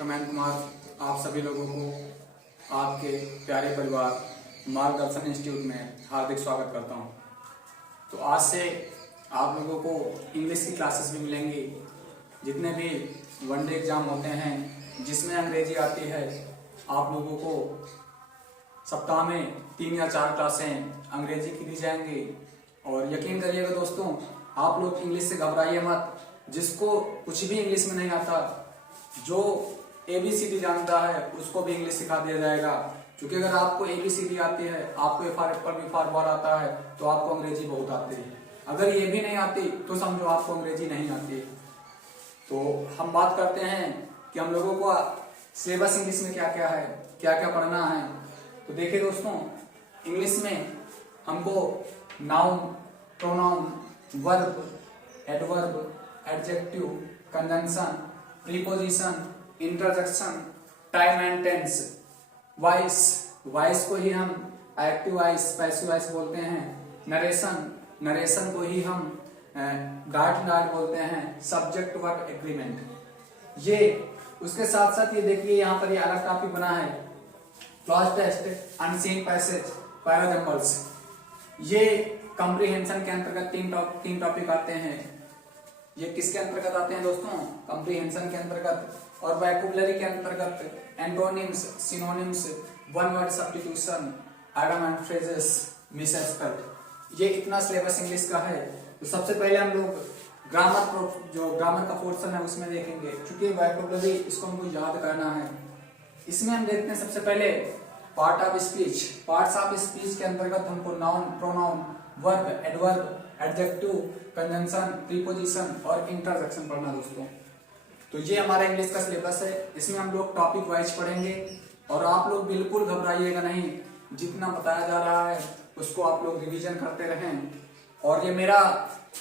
रमैन कुमार आप सभी लोगों को आपके प्यारे परिवार मार्गदर्शन इंस्टीट्यूट में हार्दिक स्वागत करता हूं। तो आज से आप लोगों को इंग्लिश की क्लासेस भी मिलेंगी। जितने भी वनडे एग्जाम होते हैं जिसमें अंग्रेजी आती है, आप लोगों को सप्ताह में 3 या 4 क्लासें अंग्रेजी की दी जाएंगी। और यकीन करिएगा दोस्तों, आप लोग इंग्लिश से घबराइए मत। जिसको कुछ भी इंग्लिश में नहीं आता, जो ABCD जानता है उसको भी इंग्लिश सिखा दिया जाएगा। क्योंकि अगर आपको ABCD आती है, आपको FR आता है, तो आपको अंग्रेजी बहुत आती है। अगर ये भी नहीं आती तो समझो आपको अंग्रेजी नहीं आती। तो हम बात करते हैं कि हम लोगों को सिलेबस इंग्लिश में क्या क्या है, क्या क्या पढ़ना है। तो देखिए दोस्तों, इंग्लिश में हमको noun, pronoun, verb, adverb, adjective, conjunction, preposition, interjection, time and tense, voice को ही हम एक्टिव वॉइस, पैसिव वॉइस बोलते हैं। नरेशन को ही हम डायरेक्ट बोलते हैं। सब्जेक्ट वर्ब एग्रीमेंट, ये उसके साथ साथ ये देखिए यहाँ पर ये अलग टॉपिक बना है, clause test, unseen passage, parajumbles. ये कॉम्प्रिहेंशन के अंतर्गत तीन टॉपिक आते हैं। ये किसके अंतर्गत आते हैं दोस्तों? कॉम्प्रिहेंशन के अंतर्गत। और वोकैबुलरी के अंतर्गत antonyms, synonyms, one word substitution, idiom and phrases, मिसएस्पेक्ट। ये इतना सिलेबस इंग्लिश का है। तो सबसे पहले हम लोग ग्रामर का पोर्शन है उसमें देखेंगे। क्योंकि वोकैबुलरी इसको हमको याद करना है। इसमें हम देखते हैं सबसे पहले part of speech. Parts of speech के अंतर्गत हमको noun, pronoun, verb, adverb, adjective, conjunction, preposition और इंटरजेक्शन पढ़ना दोस्तों। तो ये हमारा इंग्लिश का सिलेबस है। इसमें हम लोग टॉपिक वाइज पढ़ेंगे और आप लोग बिल्कुल घबराइएगा नहीं। जितना बताया जा रहा है उसको आप लोग रिवीजन करते रहें। और ये मेरा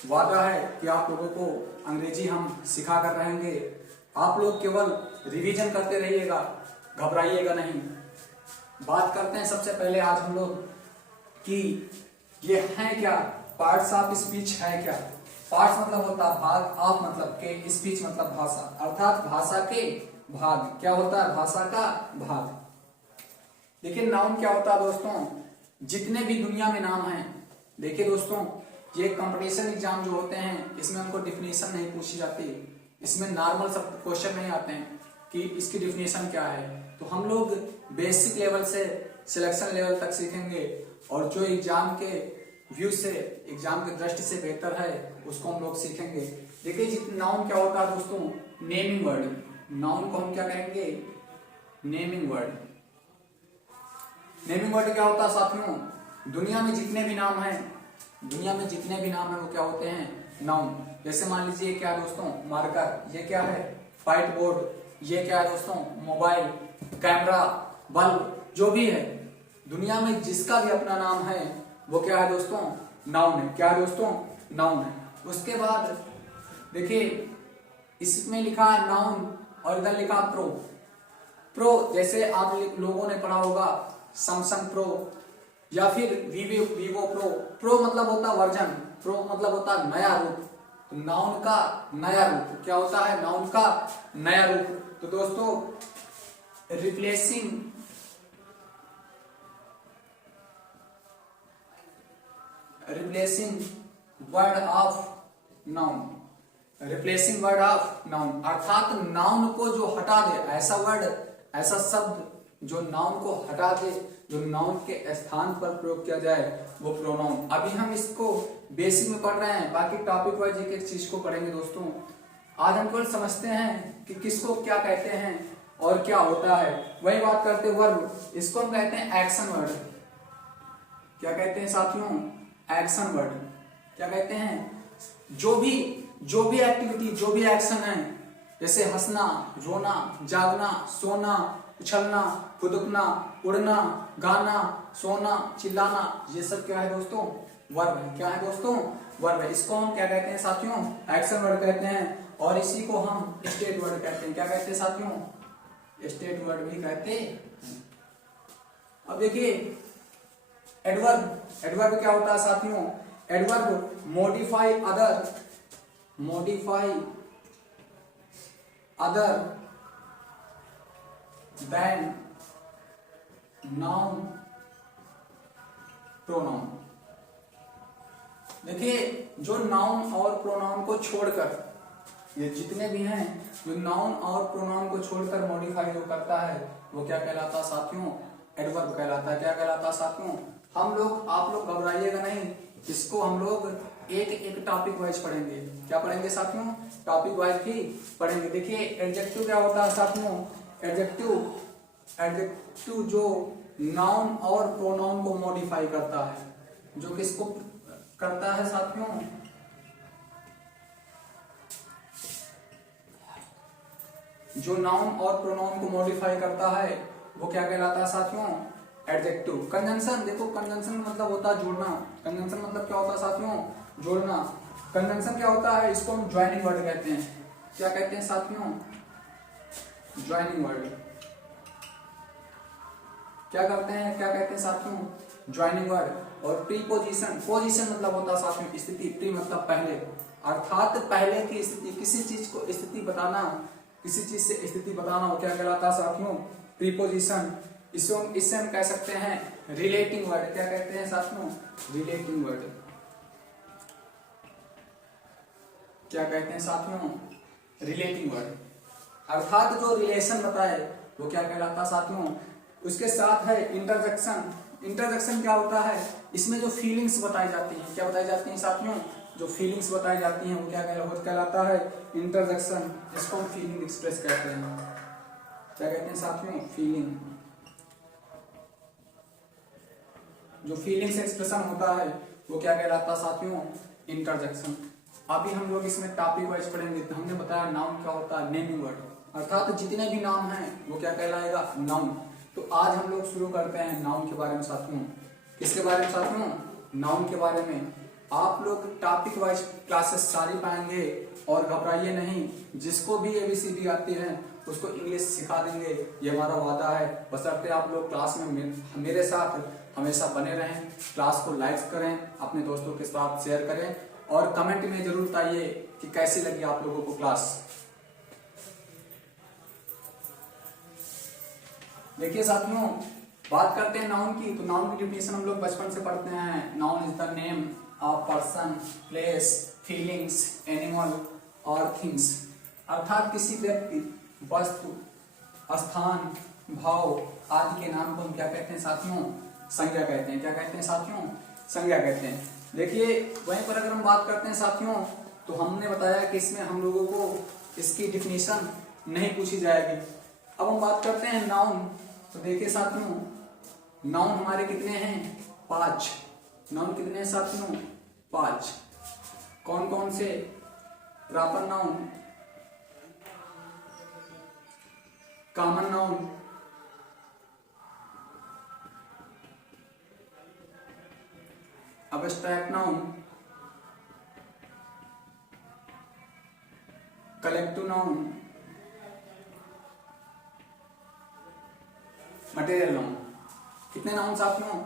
वादा है कि आप लोगों को अंग्रेजी हम सिखा कर रहेंगे। आप लोग केवल रिवीजन करते रहिएगा, घबराइएगा नहीं। बात करते हैं सबसे पहले आज हम लोग कि ये है क्या, पार्ट्स ऑफ स्पीच है क्या। पार्ट्स मतलब होता है भाग, ऑफ मतलब के, स्पीच मतलब भाषा, अर्थात भाषा के भाग। क्या होता है? भाषा का भाग। देखिए नाउन क्या होता है दोस्तों? जितने भी दुनिया में नाम हैं। देखिए दोस्तों, ये कंपटीशन एग्जाम जो होते हैं इसमें हमको डिफिनेशन नहीं पूछी जाती। इसमें नॉर्मल सब क्वेश्चन नहीं आते हैं कि इसकी डिफिनेशन क्या है। तो हम लोग बेसिक लेवल से सिलेक्शन लेवल तक सीखेंगे और जो एग्जाम के व्यू से, एग्जाम की दृष्टि से बेहतर है उसको हम लोग सीखेंगे। देखिए नाउन क्या होता है दोस्तों? Naming word. नाउन को हम क्या कहेंगे? Naming word. नेमिंग वर्ड क्या होता है साथियों? दुनिया में जितने भी नाम हैं, वो क्या होते हैं? नाउन। जैसे मान लीजिए क्या है दोस्तों? मार्कर। ये क्या है? White board. ये क्या है दोस्तों? Mobile, camera, bulb. जो भी है दुनिया में जिसका भी अपना नाम है वो क्या है दोस्तों? नाउन है। क्या है दोस्तों? नाउन है। उसके बाद देखिए इसमें लिखा है नाउन और इधर लिखा प्रो। प्रो जैसे आप लोगों ने पढ़ा होगा सैमसंग प्रो या फिर वीवो प्रो। प्रो मतलब होता वर्जन, प्रो मतलब होता नया रूप। नाउन का नया रूप क्या होता है? नाउन का नया रूप। तो दोस्तों replacing word of noun. Replacing word of noun अर्थात नाउन को जो हटा दे, ऐसा वर्ड, ऐसा शब्द जो नाउन को हटा दे, जो नाउन के स्थान पर प्रयोग किया जाए, वो प्रोनाउन। अभी हम इसको बेसिक में पढ़ रहे हैं, बाकी टॉपिक वाइज एक चीज को पढ़ेंगे दोस्तों। आज हम केवल समझते हैं कि किसको क्या कहते हैं और क्या होता है। वही बात करते वर्ब। इसको हम कहते हैं एक्शन वर्ड। क्या कहते हैं साथियों? Action word. क्या कहते हैं? जो भी एक्टिविटी, जो भी एक्शन है, जैसे हंसना, रोना, जागना, सोना, उछलना, कूदना, उड़ना, गाना, सोना, चिल्लाना, ये सब क्या है दोस्तों? वर्ब है। क्या है दोस्तों? वर्ब है। इसको हम क्या कहते हैं साथियों? एक्शन वर्ड कहते हैं। और इसी को हम स्टेट वर्ड कहते हैं। क्या कहते हैं साथियों? स्टेट वर्ड भी कहते हैं। अब देखिए एडवर्ब क्या होता है साथियों? Adverb modify other than noun pronoun. देखिए जो नाउन और प्रोनाउन को छोड़कर, ये जितने भी हैं जो नाउन और प्रोनाउन को छोड़कर मॉडिफाई जो करता है वो क्या कहलाता साथियों? एडवर्ब कहलाता है। क्या कहलाता साथियों? हम लोग, आप लोग घबराइएगा नहीं, इसको हम लोग एक एक टॉपिक वाइज पढ़ेंगे। क्या पढ़ेंगे साथियों? टॉपिक वाइज ही पढ़ेंगे। देखिए एडजेक्टिव क्या होता है साथियों? एडजेक्टिव जो नाउन और प्रोनाउन को मॉडिफाई करता है, जो किसको करता है साथियों? जो नाउन और प्रोनाउन को मॉडिफाई करता है वो क्या कहलाता है साथियों? एडजेक्टिव। कंजंक्शन, देखो कंजंक्शन मतलब होता है जोड़ना। कंजंक्शन मतलब क्या होता है साथियों? जोड़ना। कंजंक्शन क्या होता है? इसको हम ज्वाइनिंग वर्ड कहते हैं। क्या कहते हैं साथियों? Joining word. क्या करते हैं, क्या कहते हैं साथियों? Joining word. और प्रीपोजिशन, पोजीशन मतलब होता है साथियों स्थिति, प्री मतलब पहले, अर्थात पहले की स्थिति, किसी चीज को स्थिति बताना, किसी चीज से स्थिति बताना, वो क्या कहलाता है साथियों? प्रीपोजिशन। इससे हम कह सकते हैं रिलेटिंग वर्ड। क्या कहते हैं साथियों? Relating word. क्या कहते हैं साथियों? Relating word. अर्थात जो रिलेशन बताए वो क्या कहलाता साथियों? उसके साथ है इंटरजेक्शन। इंटरजेक्शन क्या होता है? इसमें जो फीलिंग्स बताई जाती हैं, क्या बताई जाती हैं साथियों? जो फीलिंग्स बताई जाती हैं वो क्या कहलाता है? इंटरजेक्शन। इसको हम फीलिंग एक्सप्रेस कहते हैं। क्या कहते हैं साथियों? फीलिंग। जो फीलिंग्स एक्सप्रेशन होता है वो क्या कहलाता साथियों? इंटरजेक्शन। अभी हम लोग इसमें टॉपिक वाइज पढ़ेंगे। तो हमने बताया नाउन क्या होता है? नेमिंग वर्ड, अर्थात जितने भी नाम हैं वो क्या कहलाएगा? नाउन। तो आज हम लोग शुरू करते हैं नाउन के बारे में साथियों। किसके बारे में साथियों? नाउन के बारे में। आप लोग टॉपिक वाइज क्लासेस सारी पाएंगे और घबराइए नहीं। जिसको भी ABCD आती है उसको इंग्लिश सिखा देंगे, ये हमारा वादा है। बशर्ते आप लोग क्लास में मेरे साथ हमेशा बने रहें। क्लास को लाइक करें, अपने दोस्तों के साथ शेयर करें और कमेंट में जरूर बताइए कि कैसी लगी आप लोगों को क्लास। देखिए साथियों, बात करते हैं नाउन की। तो नाउन की डिफिनेशन हम लोग बचपन से पढ़ते हैं। Noun is the name of person, place, feelings, animal और थिंग्स। अर्थात किसी व्यक्ति, वस्तु, स्थान, भाव आदि के नाम को हम क्या कहते हैं साथियों? संज्ञा कहते हैं। क्या कहते हैं साथियों? संज्ञा कहते हैं। देखिए वहीं पर अगर हम बात करते हैं साथियों, तो हमने बताया कि इसमें हम लोगों को इसकी डिफिनेशन नहीं पूछी जाएगी। अब हम बात करते हैं नाउन। तो देखिए साथियों, नाउन हमारे कितने हैं? 5। नाउन कितने हैं साथियों? 5। कौन कौन से? Proper noun, common noun, abstract noun, collective noun, material noun. कितने नाउन साथियों?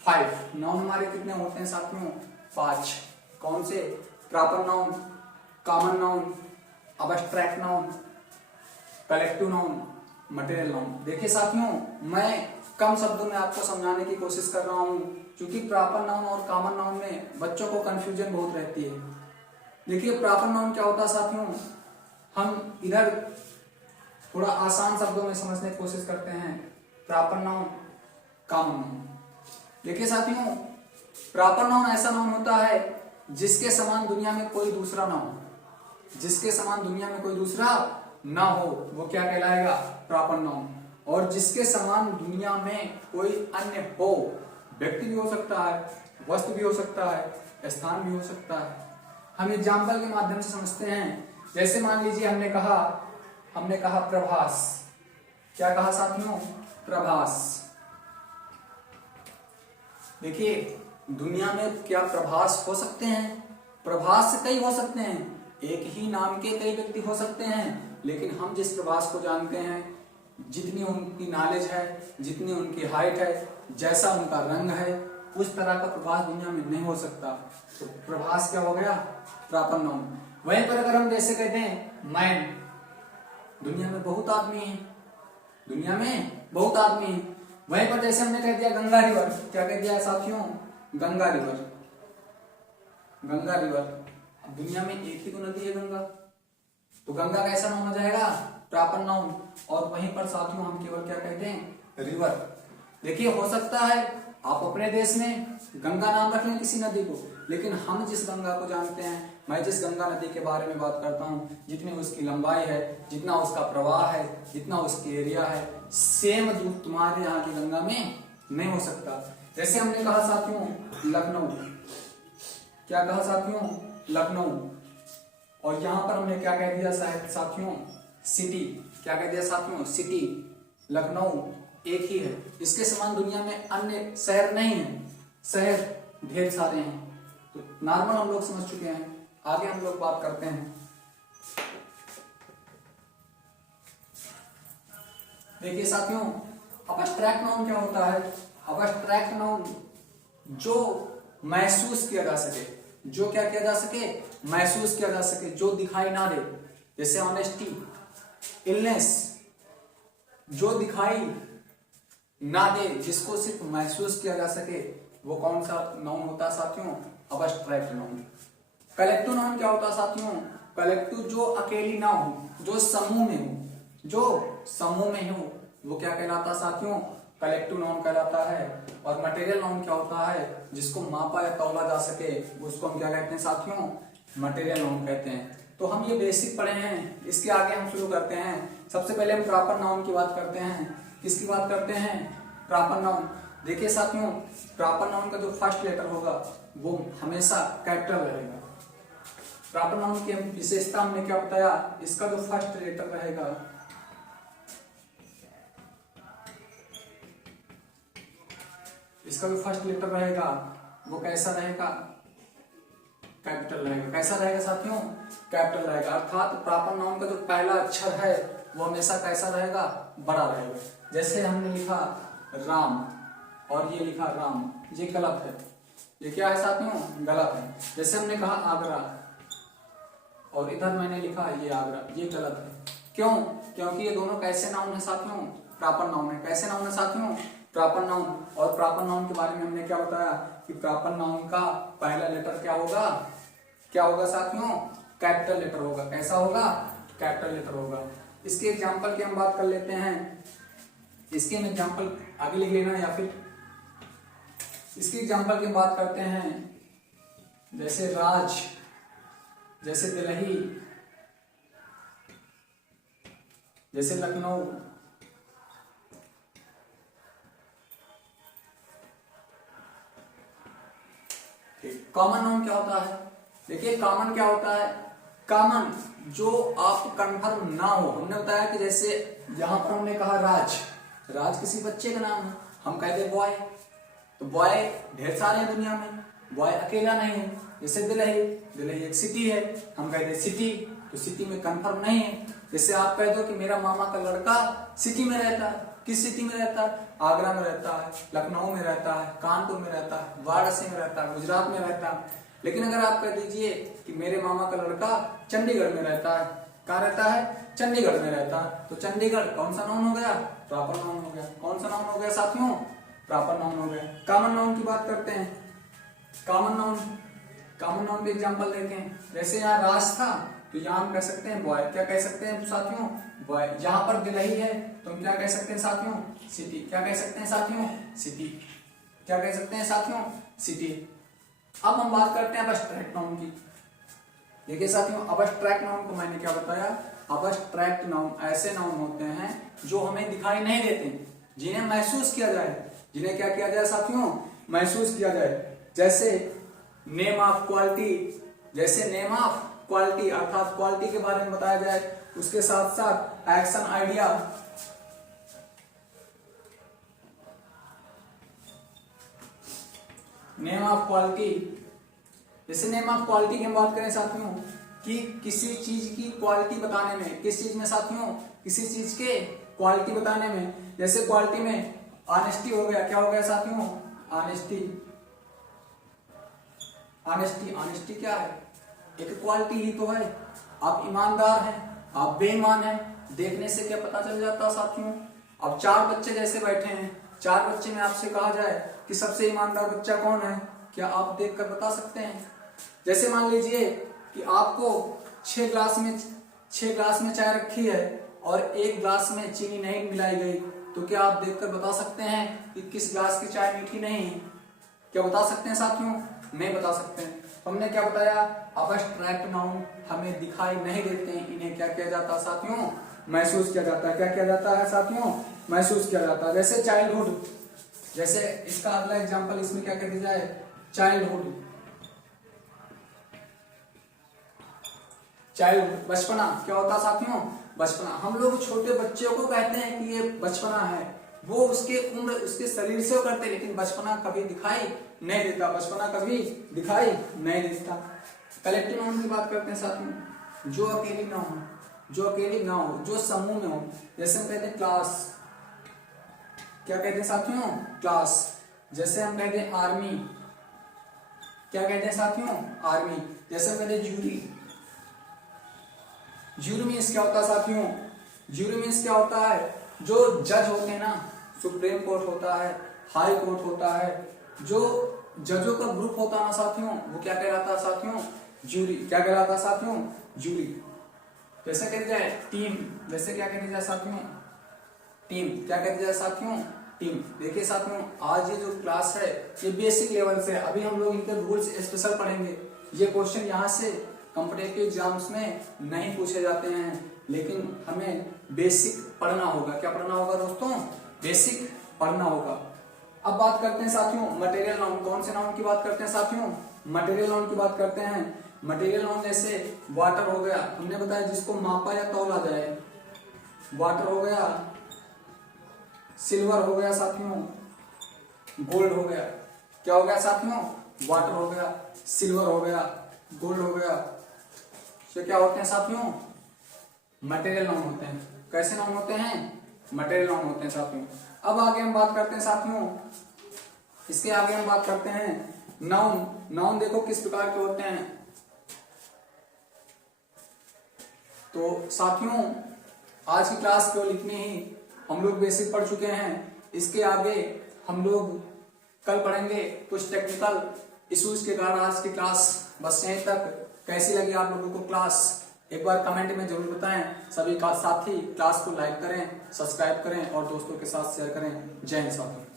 5। नाउन हमारे कितने होते हैं साथियों? 5। कौन से? Proper noun, common noun, abstract noun, collective noun, material noun. देखिए साथियों, मैं कम शब्दों में आपको समझाने की कोशिश कर रहा हूं, क्योंकि प्रॉपर नाउन और कॉमन नाउन में बच्चों को कंफ्यूजन बहुत रहती है। देखिए प्रॉपर नाउन क्या होता है साथियों? हम इधर थोड़ा आसान शब्दों में समझने की कोशिश करते हैं। Proper noun, common noun. देखिए साथियों, प्रॉपर नाउन ऐसा नाउन होता है जिसके समान दुनिया में कोई दूसरा ना हो। जिसके समान दुनिया में कोई दूसरा ना हो वो क्या कहलाएगा? Proper noun. और जिसके समान दुनिया में कोई अन्य हो, व्यक्ति भी हो सकता है, वस्तु भी हो सकता है, स्थान भी हो सकता है। हम एग्जाम्पल के माध्यम से समझते हैं। जैसे मान लीजिए हमने कहा प्रभास। क्या कहा साथियों? प्रभास। देखिए दुनिया में क्या प्रभास हो सकते हैं? प्रभास से कई हो सकते हैं। एक ही नाम के कई व्यक्ति हो सकते हैं, लेकिन हम जिस प्रभास को जानते हैं, जितनी उनकी नॉलेज है, जितनी उनकी हाइट है, जैसा उनका रंग है, उस तरह का प्रभास दुनिया में नहीं हो सकता। तो प्रभास क्या हो गया? Proper noun. वहीं पर अगर हम जैसे कहते हैं मैन, दुनिया में बहुत आदमी हैं, दुनिया में बहुत आदमी है। वहीं पर जैसे हमने कह दिया गंगा रिवर, क्या कह दिया साथियों, गंगा रिवर, गंगा रिवर। अब दुनिया में एक ही तो नदी है गंगा, तो गंगा कैसा नाउन हो जाएगा, प्रॉपर नाउन। और वहीं पर साथियों हम केवल क्या कहते हैं, रिवर। देखिए हो सकता है आप अपने देश में गंगा नाम रख लें किसी नदी को, लेकिन हम जिस गंगा को जानते हैं, मैं जिस गंगा नदी के बारे में बात करता हूँ, जितनी उसकी लंबाई है, जितना उसका प्रवाह है, जितना उसकी एरिया है, सेम दूध तुम्हारे यहाँ की गंगा में नहीं हो सकता। जैसे हमने कहा साथियों लखनऊ, क्या कहा साथियों, लखनऊ। और यहां पर हमने क्या कह दिया साथियों, सिटी। क्या कह दिया साथियों, सिटी। लखनऊ एक ही है, इसके समान दुनिया में अन्य शहर नहीं है, शहर ढेर सारे हैं। तो नॉर्मल हम लोग समझ चुके हैं, आगे हम लोग बात करते हैं। देखिए साथियों, अबस्ट्रैक्ट नाउन क्या होता है, अबस्ट्रैक्ट नाउन जो महसूस किया जा सके, जो क्या किया जा सके, महसूस किया जा सके, जो दिखाई ना दे। जैसे ऑनेस्टी, इलनेस, जो दिखाई ना दे, जिसको सिर्फ महसूस किया जा सके, वो कौन सा नाउन होता है साथियों, अबस्ट्रैक्ट नाउन। कलेक्टिव नाउन क्या होता है साथियों, कलेक्टिव जो अकेली ना हो, जो समूह में हो, जो समूह में हो, वो क्या कहलाता है साथियों, कलेक्टिव नाउन कहलाता है। और मटेरियल नाउन क्या होता है, जिसको मापा या तौला जा सके, उसको हम क्या कहते हैं साथियों, मटेरियल नाउन कहते हैं। तो हम ये बेसिक पढ़े हैं, इसके आगे हम शुरू करते हैं। सबसे पहले हम प्रॉपर नाउन की बात करते हैं। किसकी बात करते हैं, प्रॉपर नाउन। देखिए साथियों, प्रॉपर नाउन का जो फर्स्ट लेटर होगा वो हमेशा कैपिटल रहेगा। प्रॉपर नाउन की विशेषता हमने क्या बताया, इसका जो फर्स्ट लेटर रहेगा, इसका जो फर्स्ट लेटर रहेगा वो कैसा रहेगा, कैपिटल रहेगा। कैसा रहेगा साथियों, कैपिटल रहेगा। अर्थात प्रॉपर नाउन का जो पहला अक्षर है वो हमेशा कैसा रहेगा, बड़ा रहेगा। जैसे हमने लिखा राम और ये लिखा राम, ये गलत है, ये क्या है साथियों, गलत है। जैसे हमने कहा आगरा और इधर मैंने लिखा ये आगरा, ये गलत है। क्यों, क्योंकि ये दोनों कैसे नाउन है साथियों, प्रॉपर नाउन है। कैसे नाउन है साथियों, प्रॉपर नाउन। और प्रॉपर नाउन के बारे में हमने क्या बताया कि प्रॉपर नाउन का पहला लेटर क्या होगा, क्या होगा साथियों, कैपिटल लेटर होगा। कैसा होगा, कैपिटल लेटर होगा। इसके एग्जांपल की हम बात कर लेते हैं। इसके हम एग्जांपल आगे लिख लेना, या फिर इसके एग्जांपल की बात करते हैं। जैसे राज, जैसे दिल्ली, जैसे लखनऊ, कॉमन नाउन क्या होता है। देखिए कॉमन क्या होता है, कॉमन जो आप कंफर्म ना हो। हमने बताया कि जैसे यहां पर हमने कहा राज, राज किसी बच्चे का नाम है, हम कहते बॉय, तो बॉय ढेर सारे हैं दुनिया में, बॉय अकेला नहीं है। जैसे दिल्ली, दिल्ली एक सिटी है, हम कहते सिटी, तो सिटी में कंफर्म नहीं है। जैसे आप कह दो कि मेरा मामा का लड़का सिटी में रहता है, किस सिटी में रहता है, आगरा में रहता है, लखनऊ में रहता है, कानपुर में रहता है, वाराणसी में रहता है, गुजरात में रहता है। लेकिन अगर आप कह दीजिए कि मेरे मामा का लड़का चंडीगढ़ में रहता है, कहाँ रहता है, चंडीगढ़ में रहता है, तो चंडीगढ़ कौन सा नाउन हो गया, प्रॉपर नाउन हो गया। कौन सा नाउन हो गया साथियों, प्रॉपर नाउन हो गया। कॉमन नाउन की बात करते हैं। कॉमन नाउन, कॉमन नाउन पे एग्जांपल देते हैं। जैसे यहाँ राज था, तो यहाँ हम कह सकते हैं बॉय। क्या कह सकते हैं साथियों, बॉय। यहाँ पर दिल्ली है तो हम क्या कह सकते हैं साथियों, सिटी। क्या कह सकते हैं साथियों, सिटी। क्या कह सकते हैं साथियों, सिटी। अब हम बात करते हैं अबस्ट्रैक्ट नाउन की। देखिए साथियों, अबस्ट्रैक्ट नाउन को मैंने क्या बताया, अबस्ट्रैक्ट नाउन ऐसे नाउन होते हैं जो हमें दिखाई नहीं देते, जिन्हें महसूस किया जाए। जिन्हें क्या किया जाए साथियों, महसूस किया जाए। जैसे नेम ऑफ क्वालिटी, जैसे नेम ऑफ क्वालिटी अर्थात क्वालिटी के बारे में बताया जाए। उसके साथ साथ action idea, name of quality. जैसे नेम ऑफ क्वालिटी की हम बात करें साथियों कि किसी चीज की क्वालिटी बताने में, किस चीज में साथियों, किसी चीज के क्वालिटी बताने में। जैसे क्वालिटी में ऑनेस्टी हो गया, क्या हो गया साथियों, ऑनेस्टी। ऑनेस्टी, ऑनेस्टी क्या है, एक क्वालिटी ही तो है। आप ईमानदार हैं, आप बेईमान हैं, देखने से क्या पता चल जाता साथियों, अब 4 बच्चे जैसे बैठे हैं, 4 बच्चे में आपसे कहा जाए कि सबसे ईमानदार बच्चा कौन है, क्या आप देखकर बता सकते हैं? जैसे मान लीजिए कि आपको 6 ग्लास में चाय रखी है और 1 ग्लास में चीनी नहीं मिलाई गई, तो क्या आप देखकर बता सकते हैं कि किस ग्लास की चाय मीठी नहीं है? क्या बता सकते हैं साथियों? नहीं बता सकते हैं। हमने क्या बताया? अब्स्ट्रैक्ट नाउन हमें दिखाई नहीं देते हैं, इन्हें क्या किया जाता है साथियों? महसूस किया जाता है। क्या किया जाता है साथियों? महसूस किया जाता है। जैसे चाइल्डहुड, जैसे इसका अगला एग्जांपल इसमें क्या कर दिया जाए? चाइल्डहुड, चाइल्डहुड बचपना क्या होता है साथियों? बचपना। हम लोग छोटे बच्चों को कहते हैं कि ये बचपना है, वो उसके उम्र उसके शरीर से वो करते हैं, लेकिन बचपना कभी दिखाई नहीं देता, बचपना कभी दिखाई नहीं देता। कलेक्टिव नाउन की बात करते हैं साथियों, जो अकेली ना हो, जो अकेली ना हो, जो समूह में हो। जैसे हम कहते हैं क्लास, क्या कहते हैं साथियों? क्लास। जैसे हम कहते हैं आर्मी, क्या कहते हैं साथियों? आर्मी। जैसे हम कहते हैं जूरी, जूरी मीन्स क्या होता है साथियों? जूरी मीन्स क्या होता है? जो जज होते हैं ना, सुप्रीम कोर्ट होता है, हाई कोर्ट होता है, जो जजों का ग्रुप होता है ना साथियों, वो क्या कहलाता है साथियों? जूरी। क्या कहलाता है साथियों? जूरी। जैसे कहते जाए टीम, जैसे क्या कहते जाए साथियों? टीम। क्या कहते जाए साथियों? टीम। देखिए साथियों, आज ये जो क्लास है ये बेसिक लेवल से, अभी हम लोग इनके रूल्स स्पेशल पढ़ेंगे। ये क्वेश्चन यहाँ से कॉम्पिटिटिव एग्जाम्स में नहीं पूछे जाते हैं, लेकिन हमें बेसिक पढ़ना होगा। क्या पढ़ना होगा दोस्तों? बेसिक पढ़ना होगा। अब बात करते हैं साथियों मटेरियल नाउन। कौन से नाउन की बात करते हैं साथियों? मटेरियल नाउन की बात करते हैं। मटेरियल नाउन जैसे वाटर हो गया, हमने बताया जिसको मापा या तौला जाए, वाटर हो गया, सिल्वर हो गया साथियों, गोल्ड हो गया। क्या हो गया साथियों? वाटर हो गया, सिल्वर हो गया, गोल्ड हो गया। ये क्या होते हैं साथियों? मटेरियल नाउन होते हैं। कैसे नाउन होते हैं? मटेरियल नाउन होते हैं साथियों। अब आगे हम बात करते हैं साथियों, इसके आगे हम बात करते हैं नाउन। नाउन देखो किस प्रकार के होते हैं। तो साथियों आज की क्लास केवल इतनी ही, हम लोग बेसिक पढ़ चुके हैं। इसके आगे हम लोग कल पढ़ेंगे कुछ टेक्निकल इश्यूज के कारण। आज की क्लास बस यहीं तक। कैसी लगी आप लोगों को क्लास? एक बार कमेंट में जरूर बताएं। सभी का साथी क्लास को लाइक करें, सब्सक्राइब करें और दोस्तों के साथ शेयर करें। जय हिंद साथियों।